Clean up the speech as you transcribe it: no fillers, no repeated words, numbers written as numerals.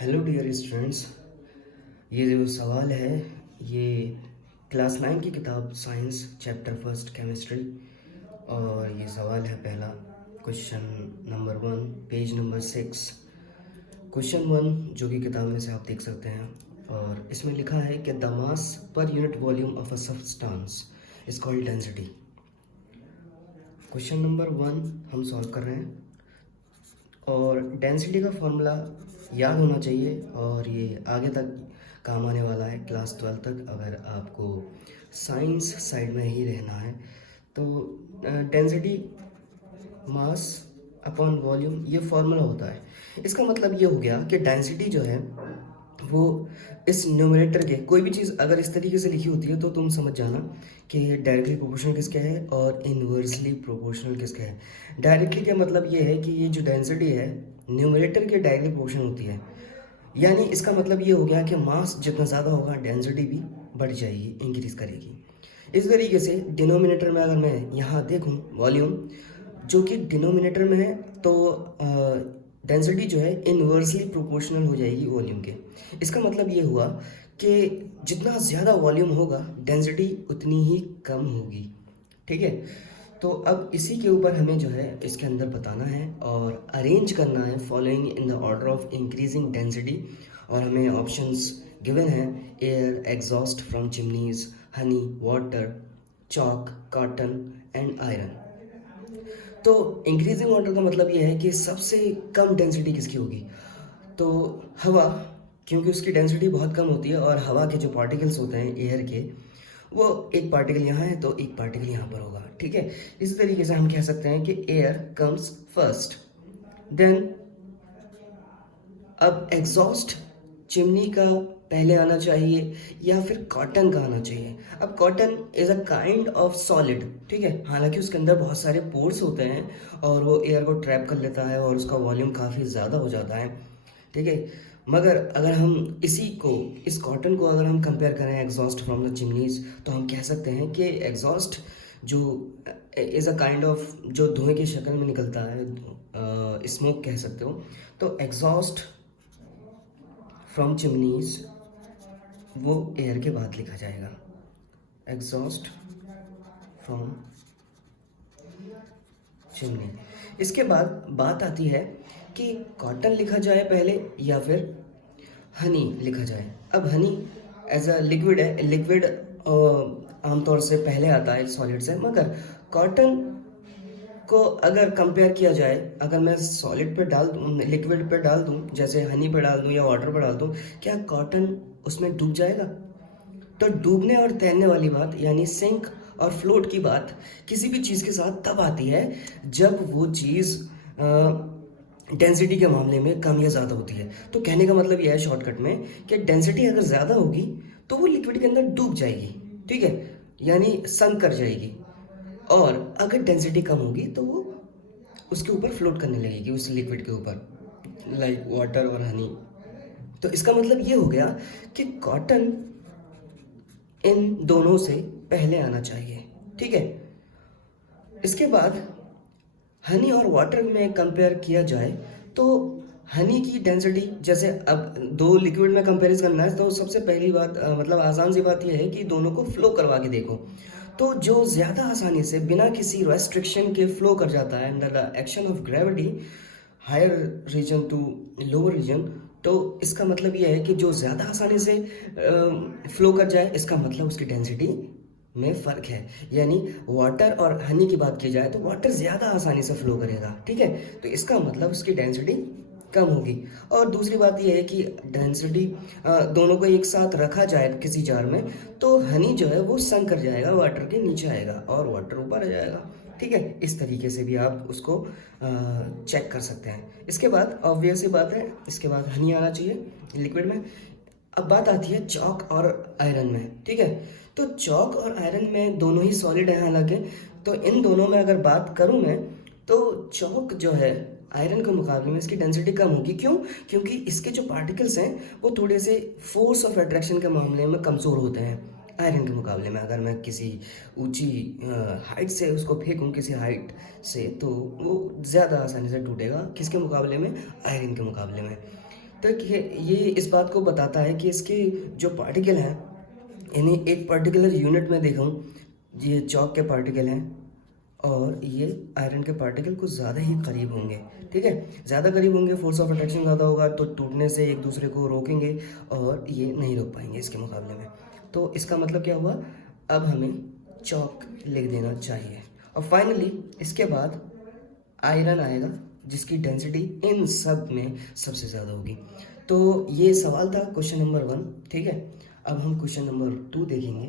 Hello dear students. ये जो सवाल है ये क्लास 9 की किताब साइंस चैप्टर फर्स्ट केमिस्ट्री और ये सवाल है पहला question number 1 page number 6। Question 1 जो कि किताब में से आप देख सकते हैं और इसमें लिखा है कि the mass per unit volume of a substance is called density. Question number 1 हम सॉल्व कर रहे हैं और डेंसिटी का फॉर्मूला याद होना चाहिए और ये आगे तक काम आने वाला है क्लास 12 तक अगर आपको साइंस साइड में ही रहना है। तो डेंसिटी मास अपॉन वॉल्यूम ये फॉर्मूला होता है। इसका मतलब ये हो गया कि डेंसिटी जो है वो इस न्यूमरेटर के कोई भी चीज़ अगर इस तरीके से लिखी होती है तो तुम समझ जाना कि डायरेक्टली प्रोपोर्शनल किसका है और इन्वर्सली प्रोपोर्शनल किसका है। डायरेक्टली का मतलब ये है कि ये जो डेंसिटी है न्यूमरेटर के डायरेक्टली प्रोपोर्शनल होती है, यानी इसका मतलब ये हो गया कि मास जितना ज़्यादा होगा डेंसिटी भी बढ़ जाएगी, इंक्रीज करेगी। इस तरीके से डिनोमिनेटर में अगर मैं यहाँ देखूँ वॉल्यूम जो कि डिनोमिनेटर में है तो डेंसिटी जो है इन्वर्सली प्रोपोर्शनल हो जाएगी वॉल्यूम के। इसका मतलब ये हुआ कि जितना ज़्यादा वॉल्यूम होगा डेंसिटी उतनी ही कम होगी। ठीक है, तो अब इसी के ऊपर हमें जो है इसके अंदर बताना है और अरेंज करना है following in the order of increasing density. और हमें ऑप्शंस गिवन है air, exhaust from chimneys, Honey, water, chalk, cotton and iron. तो इंक्रीजिंग ऑर्डर का मतलब ये है कि सबसे कम डेंसिटी किसकी होगी, तो हवा, क्योंकि उसकी डेंसिटी बहुत कम होती है और हवा के जो पार्टिकल्स होते हैं एयर के वो एक पार्टिकल यहाँ है तो एक पार्टिकल यहाँ पर होगा। ठीक है, इसी तरीके से हम कह सकते हैं कि एयर कम्स फर्स्ट, देन अब एग्जॉस्ट चिमनी का पहले आना चाहिए या फिर कॉटन का आना चाहिए। अब cotton is a kind of solid, ठीक है, हालांकि उसके अंदर बहुत सारे पोर्स होते हैं और वो एयर को ट्रैप कर लेता है और उसका वॉल्यूम काफ़ी ज़्यादा हो जाता है। ठीक है, मगर अगर हम इस कॉटन को अगर हम कंपेयर करें एग्जॉस्ट फ्रॉम द चिमनीज तो हम कह सकते हैं कि एग्जॉस्ट जो इज़ अ काइंड ऑफ जो धुएं की शक्ल में निकलता है, स्मोक कह सकते हो, तो एग्जॉस्ट फ्रॉम चिमनीज वो एयर के बाद लिखा जाएगा, एग्जॉस्ट फ्रॉम चिमनी। इसके बाद बात आती है कि कॉटन लिखा जाए पहले या फिर हनी लिखा जाए। अब हनी एज अ लिक्विड है, लिक्विड आमतौर से पहले आता है सॉलिड से, मगर कॉटन को अगर कंपेयर किया जाए, अगर मैं सॉलिड पे डाल दूँ, लिक्विड पे डाल दूँ, जैसे हनी पे डाल दूँ या वाटर पे डाल दूँ, क्या कॉटन उसमें डूब जाएगा? तो डूबने और तैरने वाली बात यानी सिंक और फ्लोट की बात किसी भी चीज़ के साथ तब आती है जब वो चीज़ डेंसिटी के मामले में कम या ज़्यादा होती है। तो कहने का मतलब यह है शॉर्टकट में कि डेंसिटी अगर ज़्यादा होगी तो वो लिक्विड के अंदर डूब जाएगी, ठीक है, यानी संक कर जाएगी। और अगर डेंसिटी कम होगी तो वो उसके ऊपर फ्लोट करने लगेगी, उस लिक्विड के ऊपर, लाइक वाटर और हनी। तो इसका मतलब ये हो गया कि कॉटन इन दोनों से पहले आना चाहिए। ठीक है, इसके बाद हनी और वाटर में कंपेयर किया जाए तो हनी की डेंसिटी, जैसे अब दो लिक्विड में कंपेरिजन करना है तो सबसे पहली बात मतलब आसान सी बात यह है कि दोनों को फ्लो करवा के देखो। तो जो ज़्यादा आसानी से बिना किसी रेस्ट्रिक्शन के फ्लो कर जाता है under the action of gravity higher region to lower region, तो इसका मतलब यह है कि जो ज़्यादा आसानी से फ्लो कर जाए इसका मतलब उसकी डेंसिटी में फ़र्क है। यानी वाटर और हनी की बात की जाए तो वाटर ज़्यादा आसानी से फ्लो करेगा, ठीक है, तो इसका मतलब उसकी डेंसिटी कम होगी। और दूसरी बात यह है कि डेंसिटी दोनों को एक साथ रखा जाए किसी जार में तो हनी जो है वो संक कर जाएगा, वाटर के नीचे आएगा और वाटर ऊपर आ जाएगा। ठीक है, इस तरीके से भी आप उसको चेक कर सकते हैं। इसके बाद ऑब्वियस ही बात है, इसके बाद हनी आना चाहिए लिक्विड में। अब बात आती है चॉक और आयरन में। ठीक है, तो चॉक और आयरन में दोनों ही सॉलिड हैं हालांकि, तो इन दोनों में अगर बात करूं मैं तो चॉक जो है आयरन के मुकाबले में इसकी डेंसिटी कम होगी। क्यों? क्योंकि इसके जो पार्टिकल्स हैं वो थोड़े से फोर्स ऑफ अट्रैक्शन के मामले में कमज़ोर होते हैं आयरन के मुकाबले में। अगर मैं किसी ऊंची हाइट से उसको फेंकूं किसी हाइट से तो वो ज़्यादा आसानी से टूटेगा, किसके मुकाबले में? आयरन के मुकाबले में। तो ये इस बात को बताता है कि इसके जो पार्टिकल हैं, यानी एक पर्टिकुलर यूनिट में देखूँ, ये चॉक के पार्टिकल हैं और ये आयरन के पार्टिकल कुछ ज़्यादा ही करीब होंगे। ठीक है, ज़्यादा करीब होंगे, फोर्स ऑफ अट्रैक्शन ज़्यादा होगा, तो टूटने से एक दूसरे को रोकेंगे और ये नहीं रोक पाएंगे इसके मुकाबले में। तो इसका मतलब क्या हुआ, अब हमें चॉक लिख देना चाहिए। और फाइनली इसके बाद आयरन आएगा जिसकी डेंसिटी इन सब में सबसे ज़्यादा होगी। तो ये सवाल था क्वेश्चन नंबर 1। ठीक है, अब हम क्वेश्चन नंबर 2 देखेंगे।